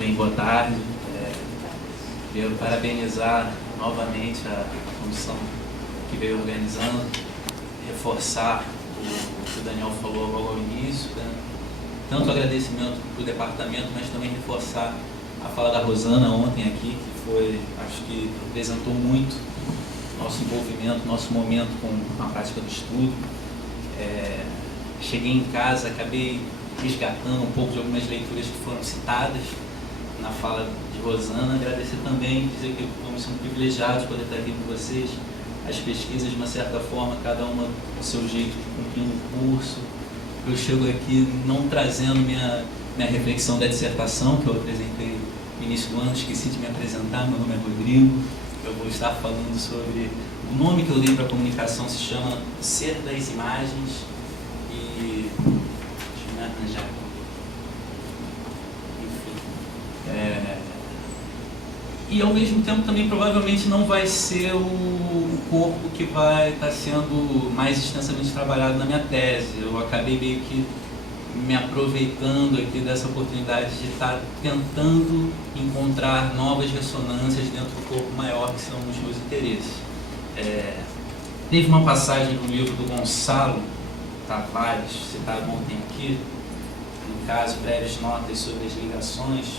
Bem, boa tarde. Queria parabenizar novamente a comissão que veio organizando, reforçar o que o Daniel falou logo ao início, né? Tanto o agradecimento para o departamento, mas também reforçar a fala da Rosana ontem aqui, que foi, acho que representou muito nosso envolvimento, nosso momento com a prática do estudo. Cheguei em casa, acabei resgatando um pouco de algumas leituras que foram citadas na fala de Rosana. Agradecer também, dizer que estamos sendo privilegiados de poder estar aqui com vocês. As pesquisas, de uma certa forma, cada uma do seu jeito de cumprir um curso. Eu chego aqui não trazendo minha reflexão da dissertação, que eu apresentei no início do ano, esqueci de me apresentar, meu nome é Rodrigo. Eu vou estar falando sobre... O nome que eu dei para a comunicação se chama Ser das Imagens e... Deixa eu me arranjar aqui. Enfim. E ao mesmo tempo também provavelmente não vai ser o corpo que vai estar sendo mais extensamente trabalhado na minha tese. Eu acabei meio que me aproveitando aqui dessa oportunidade de estar tentando encontrar novas ressonâncias dentro do corpo maior que são os meus interesses. Teve uma passagem no livro do Gonçalo Tavares, citado ontem aqui, no caso, breves notas sobre as ligações,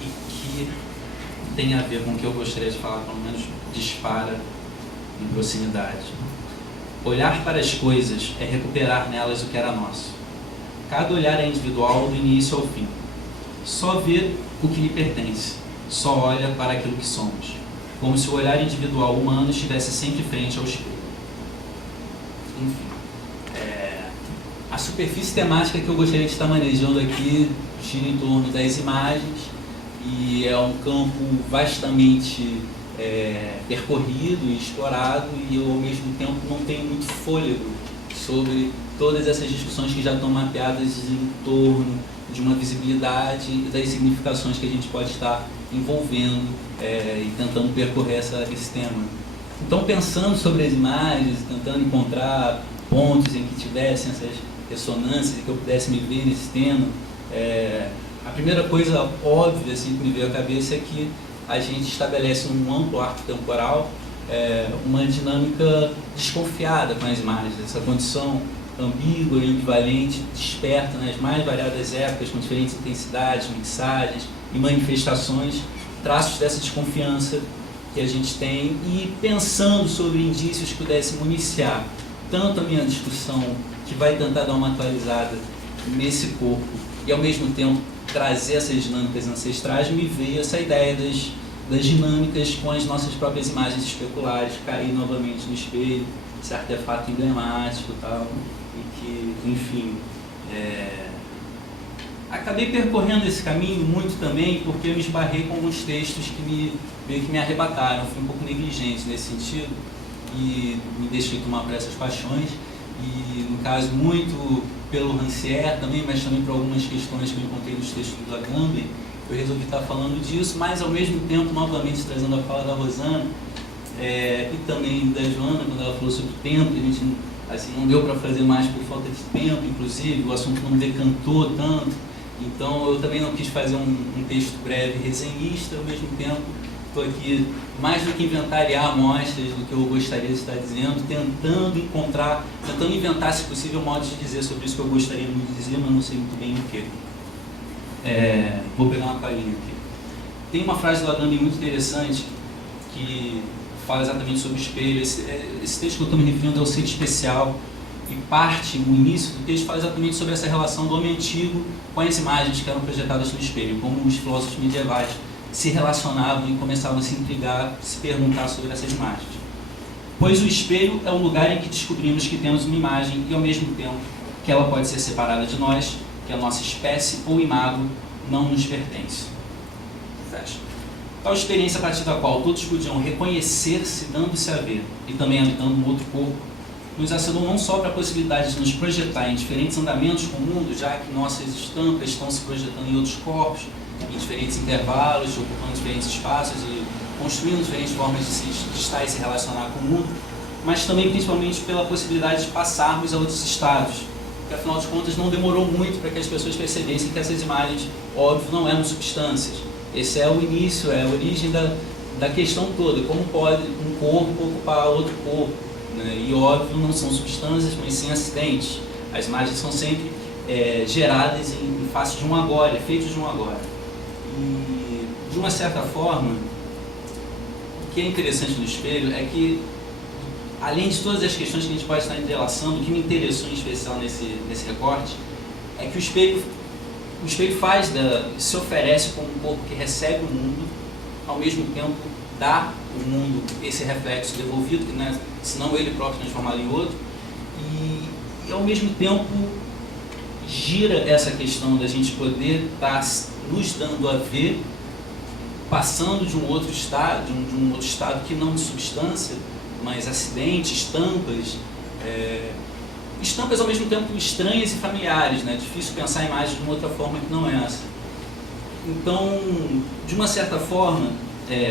e que tem a ver com o que eu gostaria de falar, pelo menos dispara em proximidade. Olhar para as coisas é recuperar nelas o que era nosso. Cada olhar é individual do início ao fim. Só vê o que lhe pertence, só olha para aquilo que somos, como se o olhar individual humano estivesse sempre frente ao espelho. Enfim, a superfície temática que eu gostaria de estar manejando aqui gira em torno das imagens, e é um campo vastamente percorrido e explorado, e eu ao mesmo tempo não tenho muito fôlego sobre todas essas discussões que já estão mapeadas em torno de uma visibilidade e das significações que a gente pode estar envolvendo e tentando percorrer esse tema. Então, pensando sobre as imagens, tentando encontrar pontos em que tivessem essas ressonâncias e que eu pudesse me ver nesse tema, a primeira coisa óbvia assim, que me veio à cabeça é que a gente estabelece um amplo arco temporal, uma dinâmica desconfiada com as imagens, essa condição ambígua e ambivalente desperta nas mais variadas épocas, com diferentes intensidades, mixagens e manifestações, traços dessa desconfiança que a gente tem, e pensando sobre indícios que pudessem municiar tanto a minha discussão, que vai tentar dar uma atualizada nesse corpo, e ao mesmo tempo trazer essas dinâmicas ancestrais, me veio essa ideia das dinâmicas com as nossas próprias imagens especulares, cair novamente no espelho, esse artefato emblemático e tal, e que, enfim, acabei percorrendo esse caminho muito também porque eu me esbarrei com alguns textos que meio que me arrebataram, fui um pouco negligente nesse sentido e me deixei tomar por essas paixões, e no caso muito pelo Rancière também, mas também por algumas questões que eu encontrei nos textos do Agamben, eu resolvi estar falando disso, mas ao mesmo tempo, novamente trazendo a fala da Rosana e também da Joana, quando ela falou sobre o tempo, a gente assim, não deu para fazer mais por falta de tempo, inclusive, o assunto não decantou tanto, então eu também não quis fazer um texto breve resenhista, ao mesmo tempo estou aqui, mais do que inventariar amostras do que eu gostaria de estar dizendo, tentando inventar, se possível, modos de dizer sobre isso que eu gostaria muito de dizer, mas não sei muito bem o que. Vou pegar uma palhinha aqui. Tem uma frase do Agamben muito interessante que fala exatamente sobre o espelho. Esse texto que eu estou me referindo é o Ser Especial, e o início do texto fala exatamente sobre essa relação do homem antigo com as imagens que eram projetadas no espelho, como os filósofos medievais se relacionavam e começavam a se intrigar, se perguntar sobre essas imagens. Pois o espelho é o lugar em que descobrimos que temos uma imagem e, ao mesmo tempo, que ela pode ser separada de nós, que a nossa espécie ou imago não nos pertence. Fecha. Tal experiência a partir da qual todos podiam reconhecer-se dando-se a ver e também habitando um outro corpo, nos acenou não só para a possibilidade de nos projetar em diferentes andamentos com o mundo, já que nossas estampas estão se projetando em outros corpos, em diferentes intervalos, ocupando diferentes espaços e construindo diferentes formas de estar e se relacionar com o mundo, mas também principalmente pela possibilidade de passarmos a outros estados, porque afinal de contas não demorou muito para que as pessoas percebessem que essas imagens, óbvio, não eram substâncias. Esse é o início, é a origem da questão toda, como pode um corpo ocupar outro corpo, né? E óbvio, não são substâncias, mas sim acidentes. As imagens são sempre geradas em face de um agora, efeitos de um agora. E, de uma certa forma, o que é interessante no espelho é que, além de todas as questões que a gente pode estar entrelaçando, o que me interessou em especial nesse recorte é que o espelho se oferece como um corpo que recebe o mundo, ao mesmo tempo dá ao mundo esse reflexo devolvido, que, né, senão ele próprio transformado em outro, e ao mesmo tempo gira essa questão da gente poder estar nos dando a ver, passando de um outro estado, de um outro estado que não de substância, mas acidentes, estampas ao mesmo tempo estranhas e familiares, né? Difícil pensar a imagem de uma outra forma que não é essa. Então, de uma certa forma,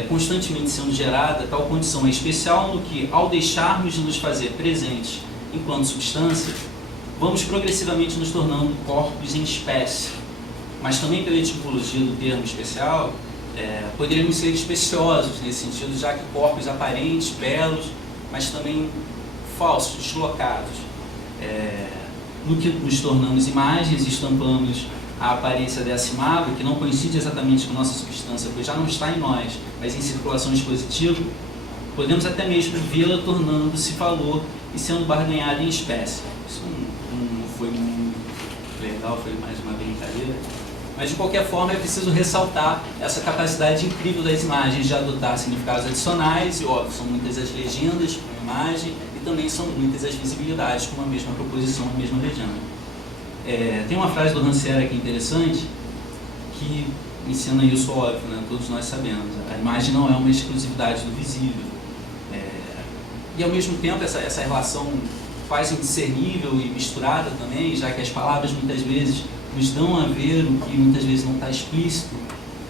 constantemente sendo gerada, tal condição é especial no que, ao deixarmos de nos fazer presentes enquanto substância, vamos progressivamente nos tornando corpos em espécie. Mas também pela etimologia do termo especial, poderíamos ser especiosos nesse sentido, já que corpos aparentes, belos, mas também falsos, deslocados. No que nos tornamos imagens, estampamos a aparência dessa imagem, que não coincide exatamente com nossa substância, pois já não está em nós, mas em circulação expositiva, podemos até mesmo vê-la tornando-se valor e sendo barganhada em espécie. Isso não foi muito legal, foi mais uma brincadeira. Mas, de qualquer forma, é preciso ressaltar essa capacidade incrível das imagens de adotar significados adicionais, e, óbvio, são muitas as legendas com a imagem, e também são muitas as visibilidades com a mesma proposição, a mesma legenda. Tem uma frase do Rancière aqui interessante, que ensina isso, óbvio, né? Todos nós sabemos. A imagem não é uma exclusividade do visível. E, ao mesmo tempo, essa relação quase indiscernível e misturada também, já que as palavras, muitas vezes, nos dão a ver o que muitas vezes não está explícito.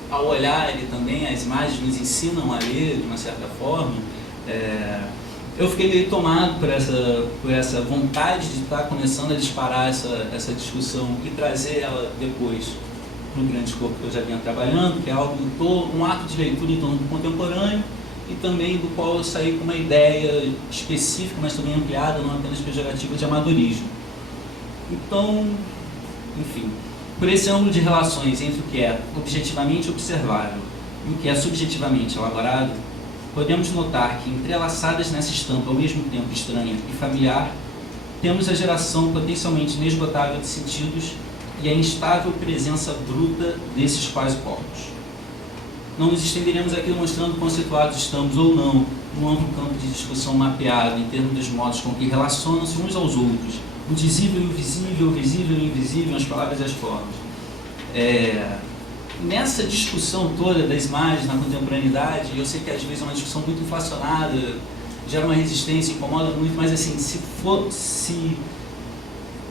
Ao olhar e também as imagens nos ensinam a ler de uma certa forma. Eu fiquei meio tomado por essa vontade de estar começando a disparar essa discussão e trazer ela depois para o grande escopo que eu já vinha trabalhando, que é um ato de leitura em torno do contemporâneo e também do qual eu saí com uma ideia específica, mas também ampliada, não apenas pejorativa, de amadorismo. Então, enfim, por esse ângulo de relações entre o que é objetivamente observável e o que é subjetivamente elaborado, podemos notar que, entrelaçadas nessa estampa ao mesmo tempo estranha e familiar, temos a geração potencialmente inesgotável de sentidos e a instável presença bruta desses quase corpos. Não nos estenderemos aqui demonstrando conceituados estamos ou não num amplo campo de discussão mapeado em termos dos modos com que relacionam-se uns aos outros, o dizível e o visível, o visível e o invisível, as palavras e as formas. Nessa discussão toda das imagens na contemporaneidade, eu sei que às vezes é uma discussão muito inflacionada, gera uma resistência, incomoda muito, mas assim,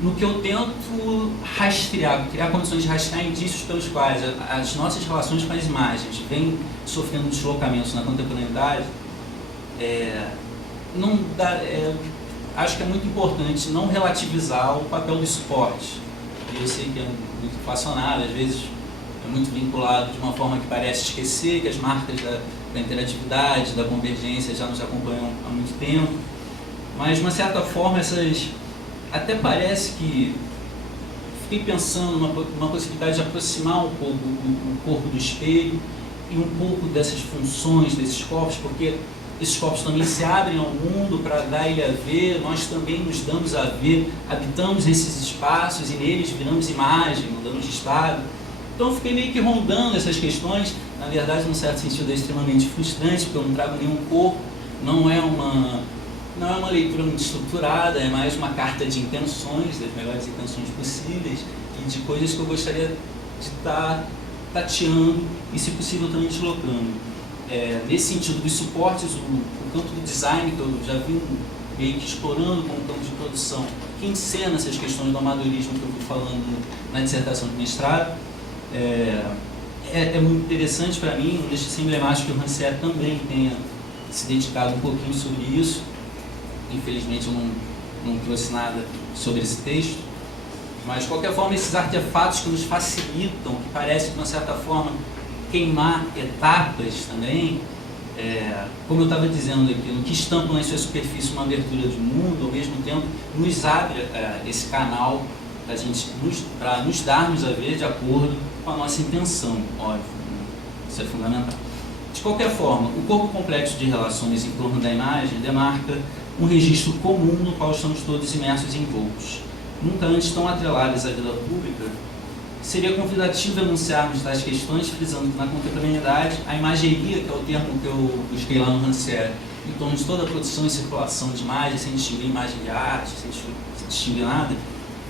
no que eu tento rastrear, criar condições de rastrear indícios pelos quais as nossas relações com as imagens vêm sofrendo deslocamentos na contemporaneidade, acho que é muito importante não relativizar o papel do suporte. Eu sei que é muito inflacionado, às vezes é muito vinculado de uma forma que parece esquecer que as marcas da interatividade, da convergência já nos acompanham há muito tempo, mas de uma certa forma até parece que fiquei pensando numa possibilidade de aproximar um pouco o corpo do espelho e um pouco dessas funções desses corpos, porque esses corpos também se abrem ao mundo para dar ele a ver, nós também nos damos a ver, habitamos esses espaços e neles viramos imagem, mudamos de estado. Então eu fiquei meio que rondando essas questões, na verdade, num certo sentido é extremamente frustrante, porque eu não trago nenhum corpo, não é uma leitura muito estruturada, é mais uma carta de intenções, das melhores intenções possíveis, e de coisas que eu gostaria de estar tateando e, se possível, também deslocando. Nesse sentido dos suportes, o campo do design, que eu já vim meio que explorando como campo de produção, que encena essas questões do amadorismo que eu fui falando na dissertação de mestrado, é muito interessante para mim, não deixa de ser emblemático que o Rancière também tenha se dedicado um pouquinho sobre isso. Infelizmente eu não trouxe nada sobre esse texto, Mas, de qualquer forma, esses artefatos que nos facilitam, que parecem, de uma certa forma, queimar etapas também, como eu estava dizendo aqui, no que estampam em sua superfície uma abertura de mundo, ao mesmo tempo nos abre esse canal para nos darmos a ver de acordo com a nossa intenção, óbvio, né? Isso é fundamental. De qualquer forma, o corpo complexo de relações em torno da imagem demarca um registro comum no qual estamos todos imersos e envoltos. Nunca antes tão atreladas à vida pública, seria convidativo enunciarmos tais questões, frisando que na contemporaneidade a imageria, que é o termo que eu busquei lá no Rancière, em torno de toda a produção e circulação de imagens, sem distinguir imagem de arte, sem distinguir nada,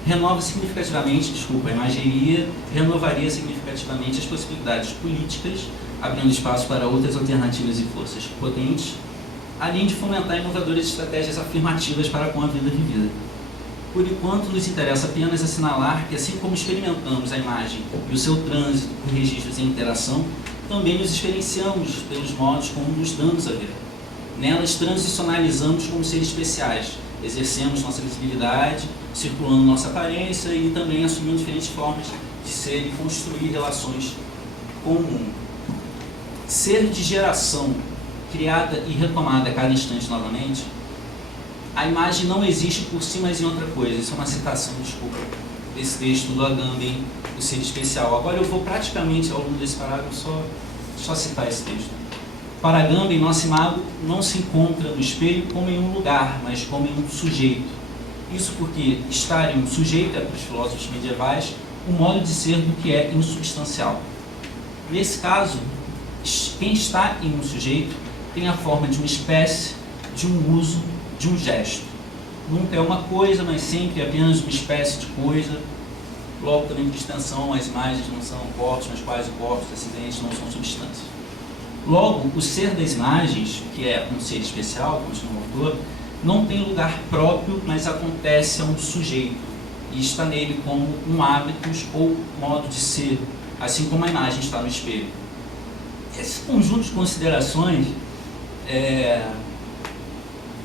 a imageria renovaria significativamente as possibilidades políticas, abrindo espaço para outras alternativas e forças potentes, além de fomentar inovadoras estratégias afirmativas para com a vida vivida. Por enquanto, nos interessa apenas assinalar que, assim como experimentamos a imagem e o seu trânsito por registros em interação, também nos experienciamos pelos modos como nos damos a ver. Nelas transicionalizamos como seres especiais, exercemos nossa visibilidade, circulando nossa aparência e também assumindo diferentes formas de ser e construir relações com o mundo. Ser de geração, criada e retomada a cada instante novamente, a imagem não existe por si, mas em outra coisa. Isso é uma citação, desculpa, desse texto do Agamben, o Ser Especial. Agora eu vou praticamente, ao longo desse parágrafo, só citar esse texto. Para Agamben, nosso imago não se encontra no espelho como em um lugar, mas como em um sujeito. Isso porque estar em um sujeito é, para os filósofos medievais, o modo de ser do que é insubstancial. Nesse caso, quem está em um sujeito tem a forma de uma espécie, de um uso, de um gesto. Nunca é uma coisa, mas sempre apenas uma espécie de coisa. Logo, também por extensão, as imagens não são corpos, mas quase corpos, acidentes não são substâncias. Logo, o ser das imagens, que é um ser especial, continua o autor, não tem lugar próprio, mas acontece a um sujeito e está nele como um hábitos ou modo de ser, assim como a imagem está no espelho. Esse conjunto de considerações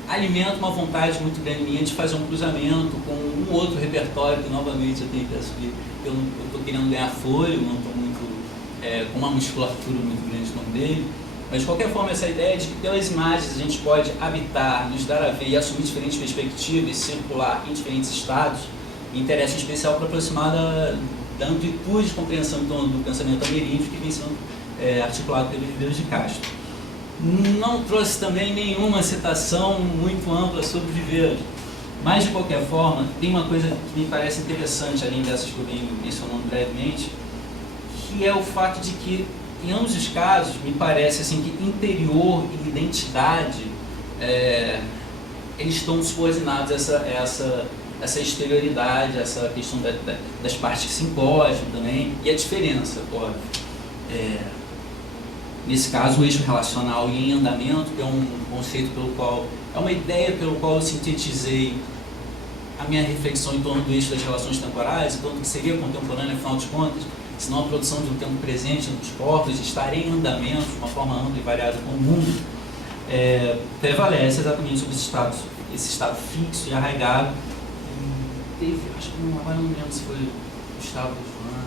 alimenta uma vontade muito grande minha de fazer um cruzamento com um outro repertório que, novamente, eu tenho que assumir. Eu estou querendo ganhar fôlego, não estou muito com uma musculatura muito grande como dele, mas de qualquer forma essa ideia de que pelas imagens a gente pode habitar, nos dar a ver e assumir diferentes perspectivas, circular em diferentes estados, me interessa em especial para aproximar da amplitude de compreensão em torno do pensamento ameríndio que vem sendo articulado pelo Ribeiro de Castro. Não trouxe também nenhuma citação muito ampla sobre Viveiros, mas de qualquer forma tem uma coisa que me parece interessante, além dessas que eu venho mencionando brevemente, que é o fato de que em ambos os casos me parece assim que interior e identidade eles estão subordinados a essa exterioridade, essa questão das partes que se encostam também, e a diferença, óbvio. Nesse caso, o eixo relacional e em andamento, que é um conceito é uma ideia pelo qual eu sintetizei a minha reflexão em torno do eixo das relações temporais, em torno do que seria contemporâneo, afinal de contas, senão a produção de um tempo presente dos corpos, estar em andamento de uma forma ampla e variada com o mundo, prevalece exatamente sobre esse estado fixo e arraigado. Acho que agora não lembro se foi Gustavo Joana,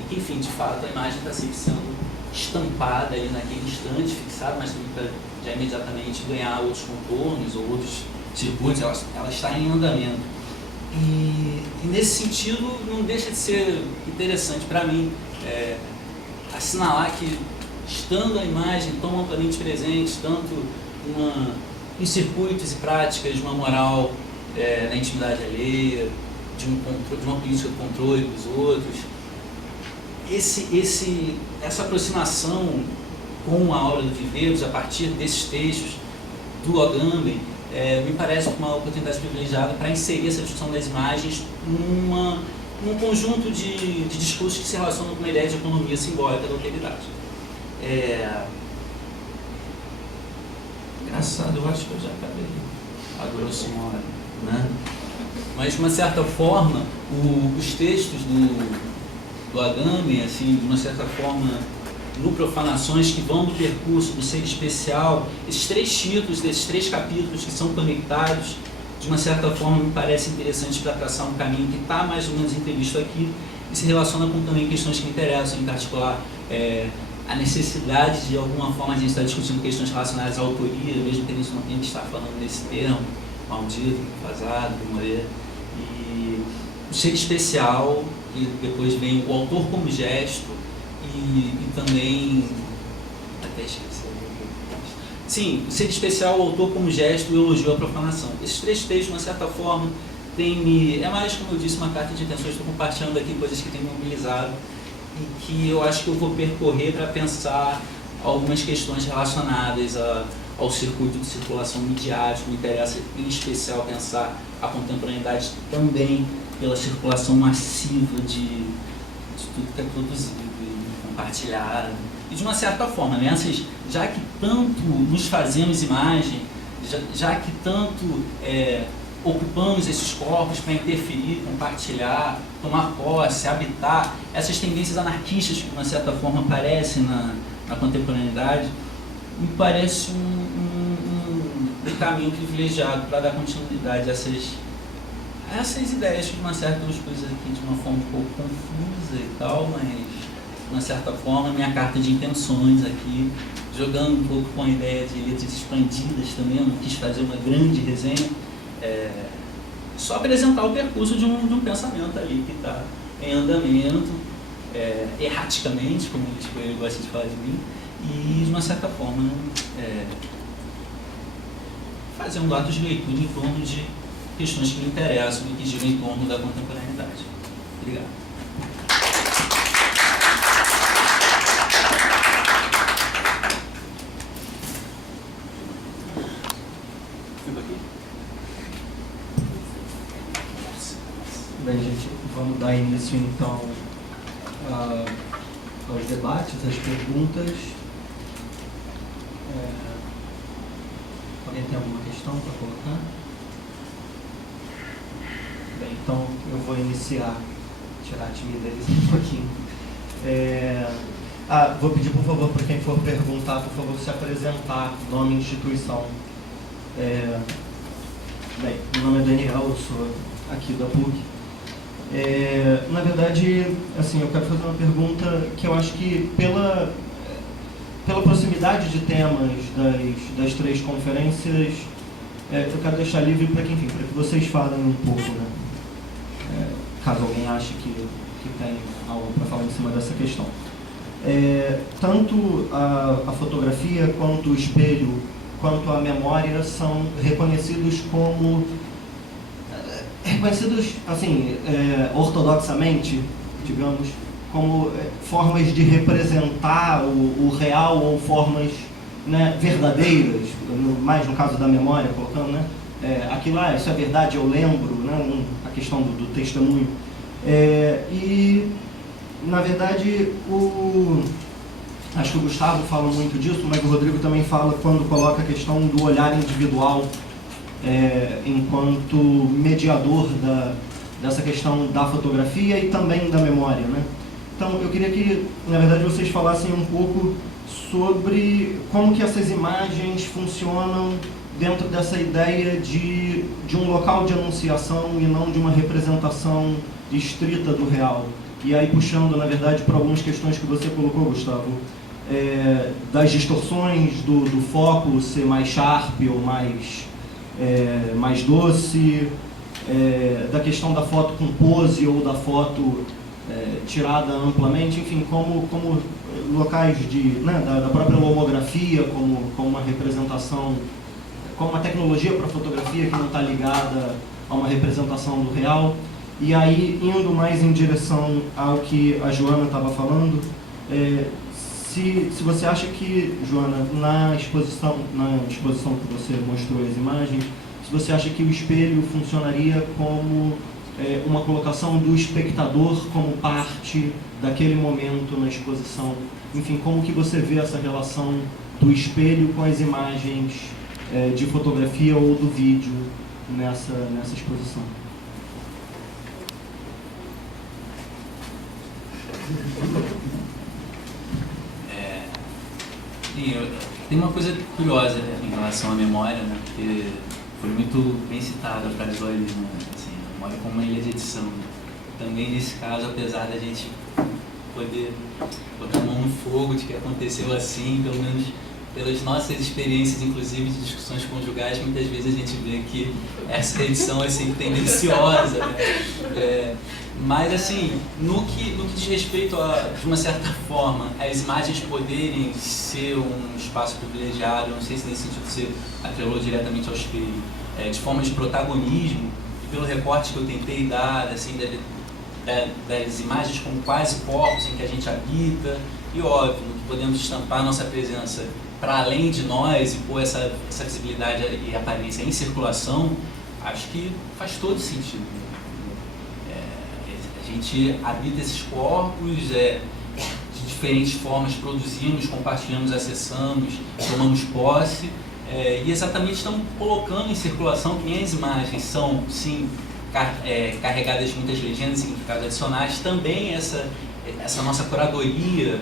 e que, enfim, de fato, a imagem está sempre sendo estampada aí naquele instante, fixada, mas também para já imediatamente ganhar outros contornos ou outros circuitos, ela está em andamento. E nesse sentido, não deixa de ser interessante para mim assinalar que, estando a imagem tão amplamente presente, tanto em circuitos e práticas de uma moral na intimidade alheia, de uma política de controle dos outros, essa aproximação com a obra do Viveiros, a partir desses textos do Agamben, me parece uma oportunidade privilegiada para inserir essa discussão das imagens num conjunto de discursos que se relacionam com uma ideia de economia simbólica da alteridade. Engraçado, eu acho que eu já acabei a grosso modo, né? Mas, de uma certa forma, os textos do Agamben, assim, de uma certa forma, no Profanações, que vão do percurso do ser especial, esses três títulos, desses três capítulos que são conectados, de uma certa forma me parece interessante para traçar um caminho que está mais ou menos entrevisto aqui e se relaciona com também questões que me interessam, em particular a necessidade de alguma forma a gente estar discutindo questões relacionadas à autoria, mesmo que a gente não tenha que estar falando desse termo, maldito, fasado, demorê, e o ser especial, e depois vem o autor como gesto e também até esqueci. Sim, o ser especial, o autor como gesto e o elogio à profanação. Esses três textos, de uma certa forma, é mais, como eu disse, uma carta de intenções. Estou compartilhando aqui coisas que têm me mobilizado e que eu acho que eu vou percorrer para pensar algumas questões relacionadas ao circuito de circulação midiático. Me interessa, em especial, pensar a contemporaneidade também pela circulação massiva de tudo que é produzido e compartilhado. E de uma certa forma, nessas, já que tanto nos fazemos imagem, já que tanto ocupamos esses corpos para interferir, compartilhar, tomar posse, habitar, essas tendências anarquistas que de uma certa forma aparecem na contemporaneidade, me parece um caminho privilegiado para dar continuidade a essas ideias que de uma certa coisas aqui de uma forma um pouco confusa e tal, mas de uma certa forma minha carta de intenções aqui, jogando um pouco com a ideia de letras expandidas também, eu não quis fazer uma grande resenha, só apresentar o percurso de um pensamento ali que está em andamento, erraticamente, como ele gosta de falar de mim, e de uma certa forma fazer um ato de leitura em torno de questões que me interessam e que giram em torno da contemporaneidade. Obrigado. Bem, gente, vamos dar início então aos debates, às perguntas. Alguém tem alguma questão para colocar? Bem, então eu vou iniciar, tirar a timidez um pouquinho. Vou pedir, por favor, para quem for perguntar, por favor, se apresentar, nome e instituição. Bem, meu nome é Daniel, eu sou aqui da PUC. Na verdade, assim, eu quero fazer uma pergunta que eu acho que pela proximidade de temas das três conferências, eu quero deixar livre para que vocês falem um pouco, né? Caso alguém ache que tem algo para falar em cima dessa questão. Tanto a fotografia, quanto o espelho, quanto a memória são reconhecidos assim, ortodoxamente, digamos, como formas de representar o real ou formas, né, verdadeiras, mais no caso da memória, colocando, né, aquilo, isso é verdade, eu lembro, né, a questão do testemunho. E, na verdade, acho que o Gustavo fala muito disso, mas o Rodrigo também fala quando coloca a questão do olhar individual enquanto mediador dessa questão da fotografia e também da memória, né? Então, eu queria que, na verdade, vocês falassem um pouco sobre como que essas imagens funcionam dentro dessa ideia de um local de anunciação e não de uma representação estrita do real. E aí, puxando, na verdade, para algumas questões que você colocou, Gustavo, das distorções do foco ser mais sharp ou mais doce, da questão da foto com pose ou da foto tirada amplamente, enfim, como locais da própria lomografia, como uma representação, como uma tecnologia para fotografia que não está ligada a uma representação do real. E aí, indo mais em direção ao que a Joana estava falando, se você acha que, Joana, na exposição que você mostrou as imagens, se você acha que o espelho funcionaria como uma colocação do espectador como parte daquele momento na exposição, enfim, como que você vê essa relação do espelho com as imagens de fotografia ou do vídeo nessa exposição? Tem uma coisa curiosa, né, em relação à memória, né, porque Foi muito bem citada a frase do Ali, né? Assim, a memória como uma ilha de edição. Também nesse caso, apesar da gente poder botar a mão no fogo de que aconteceu assim, pelo menos pelas nossas experiências, inclusive de discussões conjugais, muitas vezes a gente vê que essa edição é sempre tendenciosa, né? Mas assim, no que diz respeito de uma certa forma, as imagens poderem ser um espaço privilegiado, não sei se nesse sentido você atrelou diretamente ao espelho, de forma de protagonismo, e pelo recorte que eu tentei dar, assim, das imagens como quase corpos em que a gente habita, e óbvio, que podemos estampar nossa presença para além de nós e pôr essa visibilidade e aparência em circulação, acho que faz todo sentido. A gente habita esses corpos, de diferentes formas produzimos, compartilhamos, acessamos, tomamos posse, e exatamente estamos colocando em circulação que as imagens são, sim, carregadas de muitas legendas e significados adicionais, também essa nossa curadoria,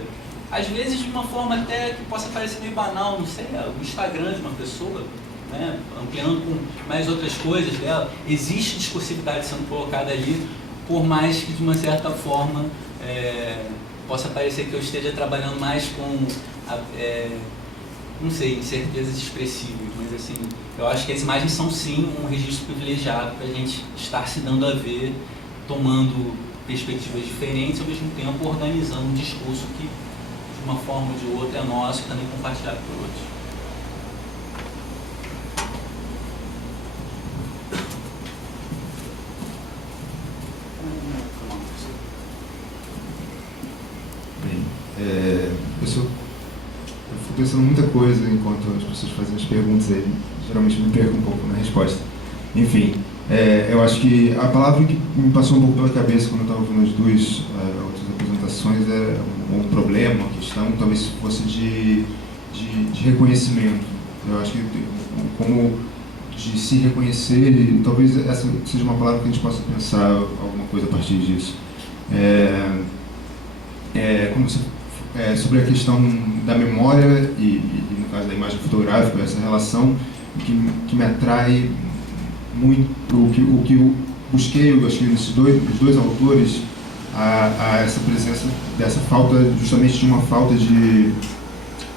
às vezes de uma forma até que possa parecer meio banal, não sei, o Instagram de uma pessoa, né, ampliando com mais outras coisas dela, existe discursividade sendo colocada ali, por mais que de uma certa forma possa parecer que eu esteja trabalhando mais com, não sei, incertezas expressivas, mas assim, eu acho que as imagens são sim um registro privilegiado para a gente estar se dando a ver, tomando perspectivas diferentes, ao mesmo tempo organizando um discurso que, de uma forma ou de outra, é nosso e também compartilhado por outros. Eu fico pensando muita coisa enquanto as pessoas fazem as perguntas aí, geralmente me perco um pouco na resposta. Enfim, eu acho que a palavra que me passou um pouco pela cabeça quando eu estava ouvindo as duas outras apresentações é um problema, uma questão, talvez fosse de reconhecimento. Eu acho que como de se reconhecer, talvez essa seja uma palavra que a gente possa pensar alguma coisa a partir disso. Sobre a questão da memória e no caso da imagem fotográfica, essa relação que me atrai muito, o que eu busquei, eu acho que nesses dois autores, a essa presença dessa falta, justamente de uma falta de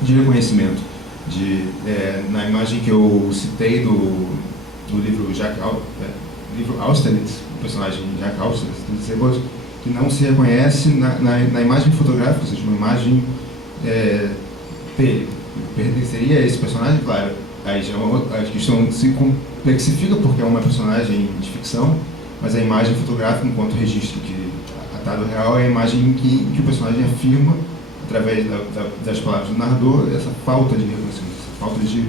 reconhecimento. Na imagem que eu citei do livro livro Austerlitz, o personagem Jack Austerlitz, que não se reconhece na imagem fotográfica, ou seja, uma imagem pertenceria a esse personagem, claro, aí já a questão se complexifica porque é uma personagem de ficção, mas a imagem fotográfica enquanto registro que atado real é a imagem que o personagem afirma através das palavras do narrador, essa falta de reconhecimento, essa falta de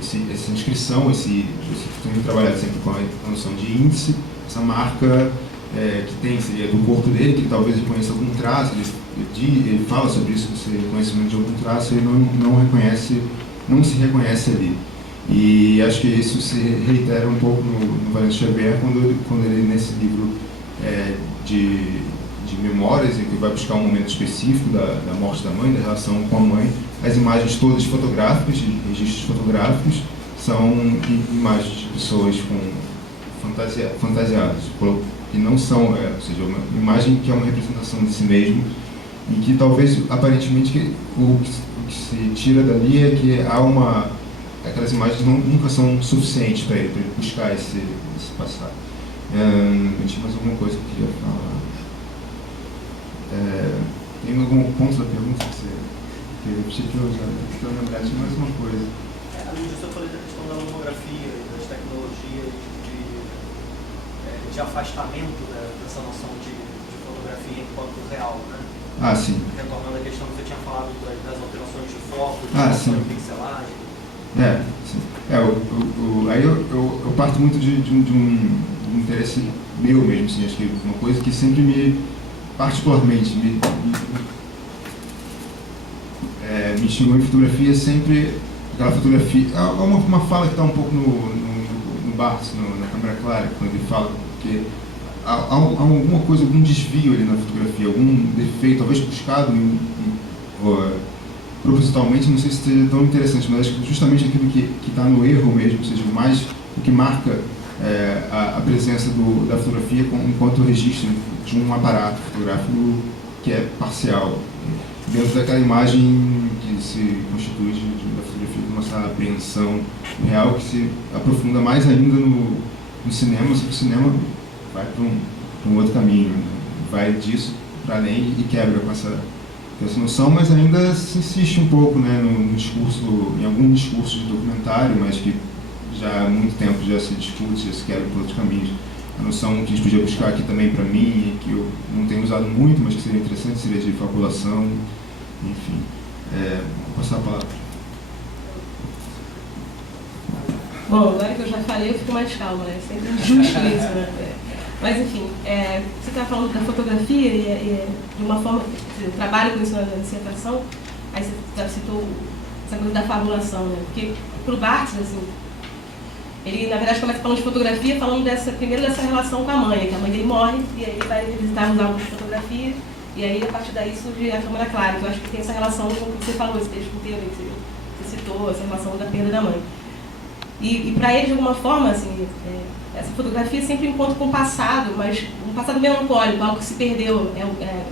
essa inscrição, esse tem trabalhado sempre com a noção de índice, essa marca que tem, seria do corpo dele, que talvez ele reconheça algum traço, ele fala sobre isso, esse reconhecimento de algum traço, ele não se reconhece ali. E acho que isso se reitera um pouco no Valente Xavier, quando ele, nesse livro de memórias, em que vai buscar um momento específico da morte da mãe, da relação com a mãe, as imagens todas fotográficas, de registros fotográficos, são imagens de pessoas fantasiadas, que não são, ou seja, uma imagem que é uma representação de si mesmo, e que talvez, aparentemente, o que se tira dali é que aquelas imagens nunca são suficientes para ele buscar esse passado. Tinha mais alguma coisa que eu queria falar? Tem algum ponto da pergunta que você queria lembrar de mais uma coisa? Além disso, eu falei da questão da nomografia, das tecnologias de afastamento dessa noção de fotografia enquanto real, né? Ah, sim. Retornando a questão que você tinha falado das alterações de foco, sim. pixelagem. Sim. Aí eu parto muito de um interesse meu mesmo, assim, acho que uma coisa que sempre particularmente me instigou em fotografia, sempre aquela fotografia, há uma fala que está um pouco no Barthes, na Câmara Clara, quando ele fala que há alguma coisa, algum desvio ali na fotografia, algum defeito, talvez buscado propositalmente, não sei se seja tão interessante, mas acho que justamente aquilo que está no erro mesmo, ou seja, mais o que marca a presença da fotografia enquanto registro de um aparato fotográfico que é parcial, dentro daquela imagem que se constitui da fotografia com essa apreensão real que se aprofunda mais ainda no cinema, só que o cinema vai para um outro caminho, né? Vai disso para além e quebra com essa noção, mas ainda se insiste um pouco, né, no discurso, em algum discurso de documentário, mas que já há muito tempo já se discute, já se quebra por outros caminhos. A noção que a gente podia buscar aqui também para mim, que eu não tenho usado muito, mas que seria interessante, seria de fabulação, enfim. Vou passar a palavra. Bom, agora que eu já falei, eu fico mais calma, né? Sempre injusto isso, né? Mas, enfim, você está falando da fotografia e de uma forma, eu trabalho com isso na dissertação, aí você citou essa coisa da fabulação, né? Porque, para o Barthes, assim, ele, na verdade, começa falando de fotografia, falando primeiro dessa relação com a mãe, que a mãe dele morre, e aí ele vai visitar os álbuns de fotografia, e aí, a partir daí, surge a Câmara Clara, que eu acho que tem essa relação com o que você falou, esse texto inteiro, que você citou, essa relação da perda da mãe. E para ele, de alguma forma, assim, essa fotografia é sempre um encontro com o passado, mas um passado melancólico, algo que se perdeu,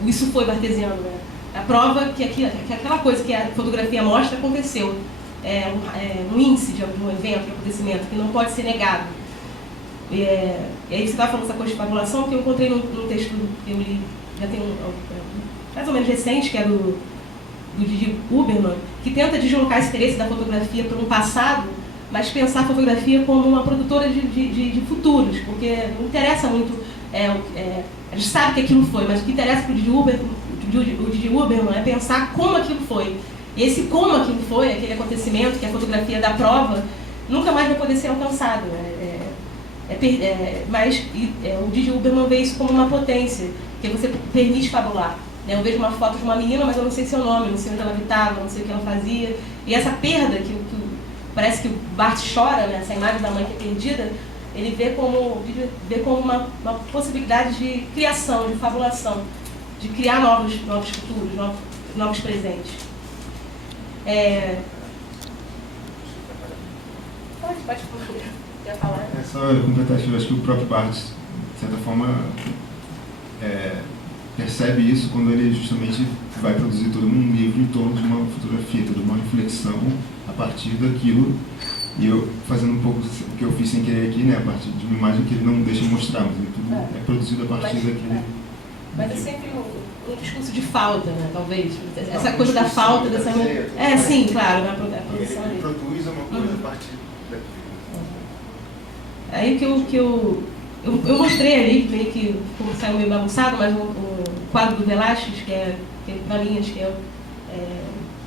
isso foi bartesiano, né? A prova que aquela coisa que a fotografia mostra aconteceu, um índice de algum evento, de acontecimento, que não pode ser negado. E aí você estava falando essa coisa de fabulação, que eu encontrei num texto que eu li, já tem mais ou menos recente, que é do Didi Huberman, que tenta deslocar esse interesse da fotografia para um passado, mas pensar a fotografia como uma produtora de futuros, porque não interessa muito, a gente sabe que aquilo foi, mas o que interessa para o Didi Huberman é pensar como aquilo foi. E esse como aquilo foi, aquele acontecimento, que é a fotografia da prova, nunca mais vai poder ser alcançado, né? Mas o Didi Huberman vê isso como uma potência, que você permite fabular. Né? Eu vejo uma foto de uma menina, mas eu não sei seu nome, não sei onde ela habitava, não sei o que ela fazia. E essa perda parece que o Barthes chora, né? Essa imagem da mãe que é perdida, ele vê como uma possibilidade de criação, de fabulação, de criar novos futuros, novos presentes. Pode quer falar? Só completar, eu acho que o próprio Barthes, de certa forma, percebe isso quando ele justamente vai produzir todo um livro em torno de uma fotografia, toda uma reflexão a partir daquilo, e eu fazendo um pouco o que eu fiz sem querer aqui, né, a partir de uma imagem que ele não deixa mostrar, mas tudo é produzido a partir daquele... Mas é sempre um discurso de falta, né, talvez. Essa coisa da falta, dessa... sim, claro, na produção ali. Ele produz uma coisa a partir daquilo. Aí que eu mostrei ali, meio que como saiu meio bagunçado, mas o quadro do Velázquez, que para mim, acho que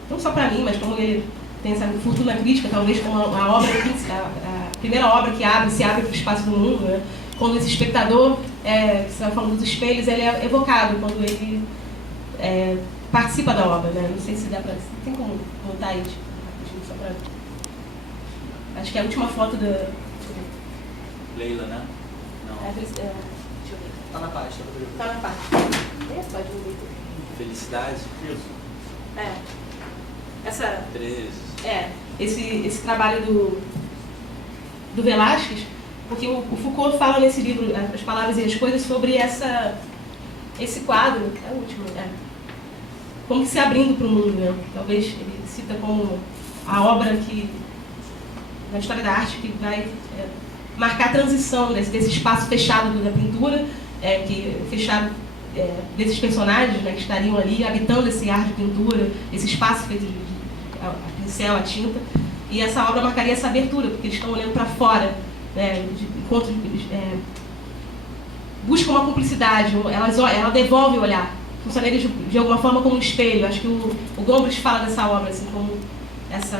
não só para mim, mas como ele tem essa fortuna crítica, talvez como a obra, a primeira obra que se abre para o espaço do mundo, né? Quando esse espectador, que você estava falando dos espelhos, ele é evocado, quando ele participa da obra, né? Não sei se dá para... Tem como voltar aí, só para... Acho que é a última foto da... Leila, né? Não. Deixa eu ver. Tá na página. Tá na página. Pode ver. Felicidade? Isso. Essa... 13. Esse trabalho do Velázquez, porque o Foucault fala nesse livro, As Palavras e as Coisas, sobre esse quadro, é o último, como que se abrindo para o mundo, né? Talvez ele cita como a obra que, na história da arte, que vai marcar a transição desse espaço fechado da pintura, fechado desses personagens, né, que estariam ali habitando esse ar de pintura, esse espaço feito de pincel, a tinta, e essa obra marcaria essa abertura, porque eles estão olhando para fora, né, buscam uma cumplicidade, ela devolve o olhar, funcionaria de alguma forma como um espelho. Acho que o Gombrich fala dessa obra assim, como essa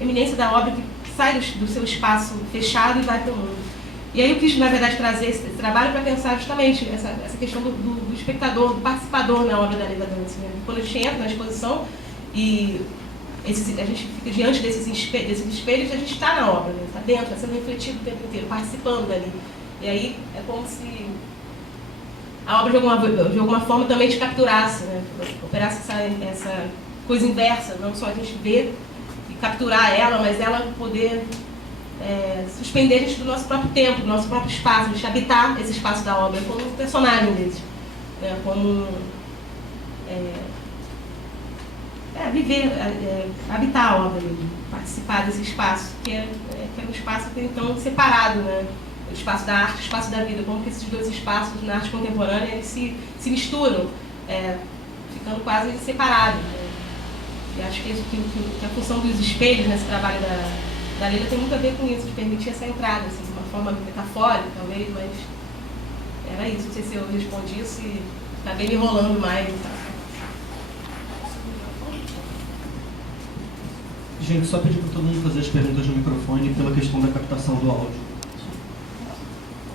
eminência da obra que sai do seu espaço fechado e vai para o mundo. E aí eu quis, na verdade, trazer esse trabalho para pensar justamente essa questão do espectador, do participador na obra da Leila Dante. Né? Quando a gente entra na exposição e a gente fica diante desses espelhos, a gente está na obra, né? Está dentro, está sendo refletido o tempo inteiro, participando dali. E aí é como se a obra de alguma forma também te capturasse, né? Operasse essa coisa inversa, não só a gente ver e capturar ela, mas ela poder suspender a gente do nosso próprio tempo, do nosso próprio espaço, a gente habitar esse espaço da obra como um personagem deles, né? Como viver, habitar a obra mesmo, participar desse espaço, que é um espaço que então separado, né? O espaço da arte, o espaço da vida, como que esses dois espaços na arte contemporânea eles se misturam, ficando quase separados, né? E acho que a função dos espelhos nesse trabalho da Leila tem muito a ver com isso, de permitir essa entrada, assim, de uma forma metafórica, talvez, mas era isso. Não sei se eu respondi isso e acabei me enrolando mais. Gente, só pedir para todo mundo fazer as perguntas no microfone pela questão da captação do áudio.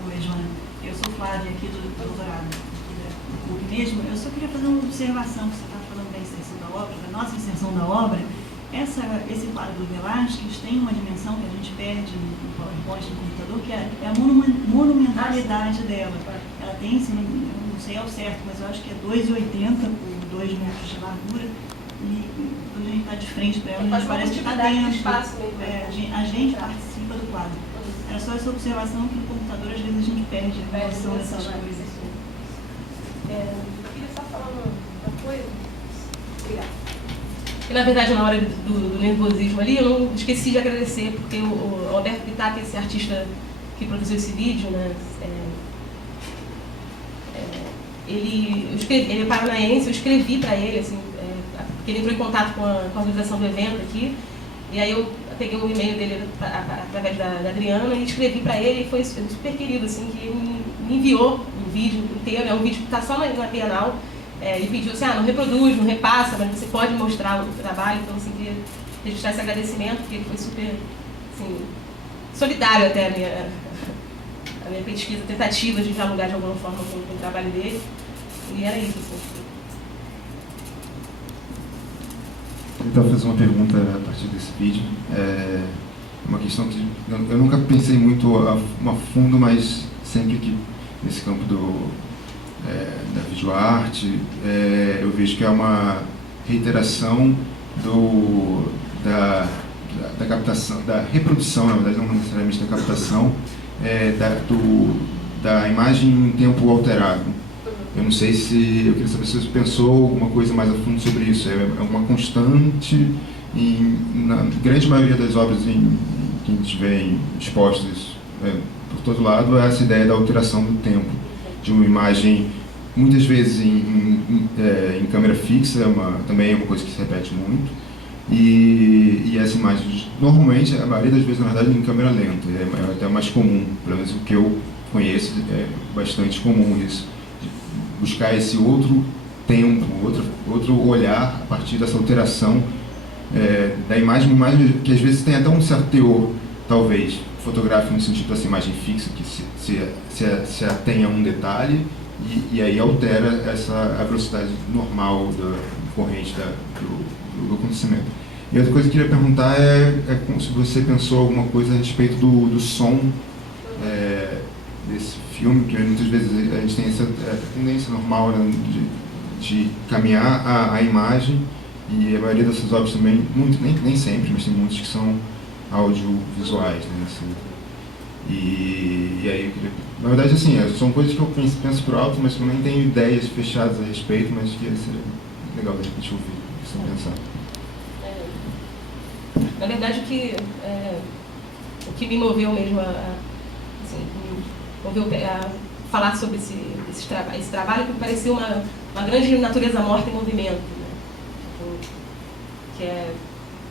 Oi, Joana. Eu sou Flávia, aqui do doutorado, aqui do CUP mesmo. Eu só queria fazer uma observação, que você está falando da inserção da obra, da nossa inserção da obra. Esse quadro do Velázquez tem uma dimensão que a gente perde no PowerPoint, no computador, que é a monumentalidade dela. Ela tem, eu não sei ao certo, mas eu acho que é 2,80 por 2 metros de largura. E quando a gente está de frente para ela, a gente parece que está dentro. A gente participa do quadro. Era só essa observação que no computador, às vezes, a gente perde a noção dessas coisas. Eu queria só falar uma coisa. Obrigada. E, na verdade, na hora do nervosismo ali, eu não esqueci de agradecer, porque o Alberto Pittar, esse artista que produziu esse vídeo, né, ele é paranaense, eu escrevi para ele, assim, porque ele entrou em contato com a organização do evento aqui, e aí eu peguei o e-mail dele através da Adriana e escrevi para ele, e foi super querido, assim, que ele me enviou um vídeo inteiro, é um vídeo que está só na Bienal. Ele pediu assim, não reproduz, não repassa, mas você pode mostrar o trabalho, então assim, queria registrar esse agradecimento, porque ele foi super, assim, solidário até a minha pesquisa, tentativa de dialogar de alguma forma com o trabalho dele, e era isso, assim. Então, fazer uma pergunta a partir desse vídeo. É uma questão que eu nunca pensei muito a fundo, mas sempre que nesse campo da videoarte, eu vejo que é uma reiteração da captação, da reprodução, na verdade, não necessariamente da captação, da imagem em tempo alterado. Eu não sei se, eu queria saber se você pensou alguma coisa mais a fundo sobre isso. É uma constante na grande maioria das obras que a gente vê expostas por todo lado, é essa ideia da alteração do tempo, de uma imagem, muitas vezes em câmera fixa, também é uma coisa que se repete muito, e essa imagem, normalmente, a maioria das vezes, na verdade, em câmera lenta, é até mais comum, pelo menos o que eu conheço, é bastante comum isso, de buscar esse outro tempo, outro olhar a partir dessa alteração da imagem, uma imagem que às vezes tem até um certo teor, talvez, fotográfico no sentido dessa imagem fixa, que se atém a um detalhe e aí altera a velocidade normal da corrente do acontecimento. E outra coisa que eu queria perguntar é se você pensou alguma coisa a respeito do som desse filme, que muitas vezes a gente tem essa tendência normal, né, de caminhar a imagem, e a maioria dessas obras também, nem sempre, mas tem muitos que são audiovisuais, né, assim. E aí eu queria, na verdade, assim, são coisas que eu penso por alto, mas eu nem tenho ideias fechadas a respeito, mas que seria legal de repente ouvir o que você pensar. Na verdade, o que me moveu mesmo a falar sobre esse trabalho, que me pareceu uma grande natureza morta em movimento, né? Que é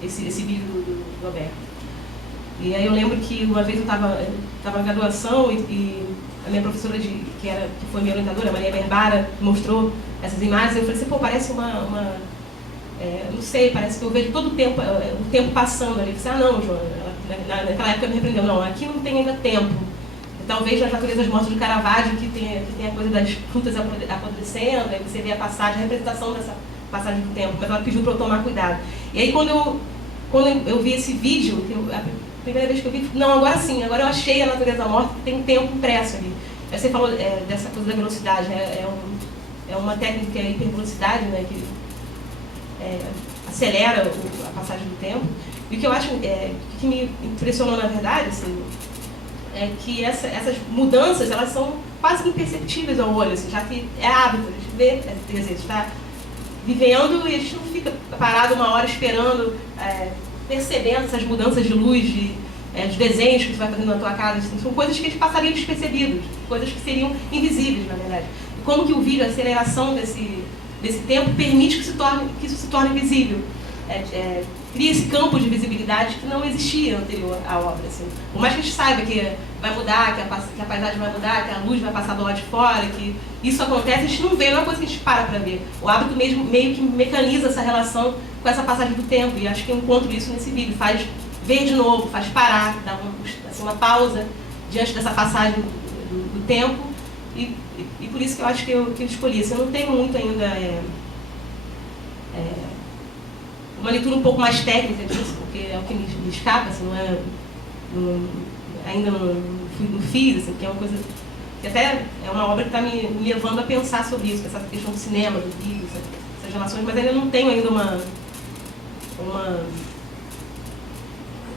esse vídeo do Roberto. E aí eu lembro que uma vez eu estava na graduação e a minha professora, que foi minha orientadora, Maria Berbara, mostrou essas imagens, e eu falei assim, parece não sei, parece que eu vejo todo o tempo passando ali. Eu disse, não, Joana, naquela época me repreendeu, não, aqui não tem ainda tempo. Talvez nas naturezas mortas do Caravaggio, que tem a coisa das frutas apodrecendo, aí você vê a passagem, a representação dessa passagem do tempo, mas ela pediu para eu tomar cuidado. E aí quando eu vi esse vídeo, a primeira vez que eu vi, não, agora sim, agora eu achei a natureza morta, que tem tempo impresso ali. Aí você falou dessa coisa da velocidade, né? É uma técnica que é a hipervelocidade, né? Que acelera a passagem do tempo. E o que eu acho que me impressionou, na verdade, assim, é que essas mudanças, elas são quase imperceptíveis ao olho, assim, já que é hábito, a gente vê, quer dizer, está vivendo e a gente não fica parado uma hora esperando, percebendo essas mudanças de luz, de desenhos que você vai fazendo na tua casa. Assim, são coisas que eles passariam despercebidos, coisas que seriam invisíveis, na verdade. E como que o vídeo, a aceleração desse tempo, permite que isso se torne visível. Cria esse campo de visibilidade que não existia anterior à obra. Assim. Por mais que a gente saiba que vai mudar, que a paisagem vai mudar, que a luz vai passar do lado de fora, que isso acontece, a gente não vê, não é uma coisa que a gente para ver. O hábito mesmo meio que mecaniza essa relação com essa passagem do tempo, e acho que eu encontro isso nesse vídeo. Faz ver de novo, faz parar, dá uma pausa diante dessa passagem do tempo, e por isso que eu acho que eu escolhi. Assim, eu não tenho muito ainda uma leitura um pouco mais técnica disso, porque é o que me escapa, assim, ainda não fiz, assim, que é uma coisa que até é uma obra que está me levando a pensar sobre isso, essa questão do cinema, do vídeo, essas relações, mas ainda não tenho ainda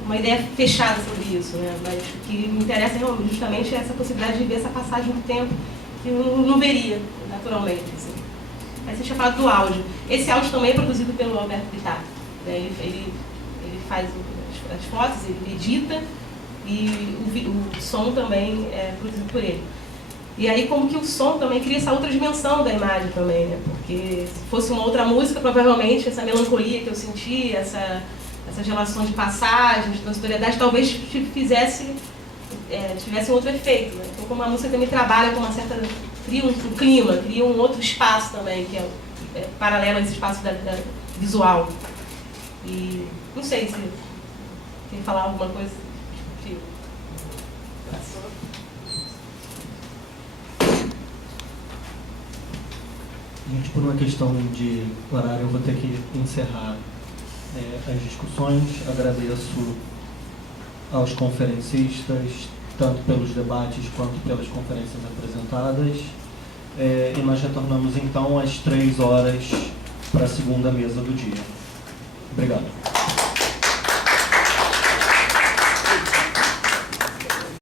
uma ideia fechada sobre isso, né? Mas o que me interessa justamente é essa possibilidade de ver essa passagem do tempo que eu não veria naturalmente. Assim. Aí você tinha falado do áudio. Esse áudio também é produzido pelo Alberto Bittar. Né? Ele faz as fotos, ele edita, e o som também é produzido por ele. E aí como que o som também cria essa outra dimensão da imagem também, né? Porque se fosse uma outra música, provavelmente essa melancolia que eu senti, essas relações de passagens, de transitoriedade, talvez tivesse outro efeito. Né? Então, como a música também trabalha com cria um clima, cria um outro espaço também, que é paralelo a esse espaço visual. E não sei se quer falar alguma coisa. Gente, por uma questão de horário, eu vou ter que encerrar as discussões. Agradeço aos conferencistas, tanto pelos debates quanto pelas conferências apresentadas. E nós retornamos então às 3 horas para a segunda mesa do dia. Obrigado.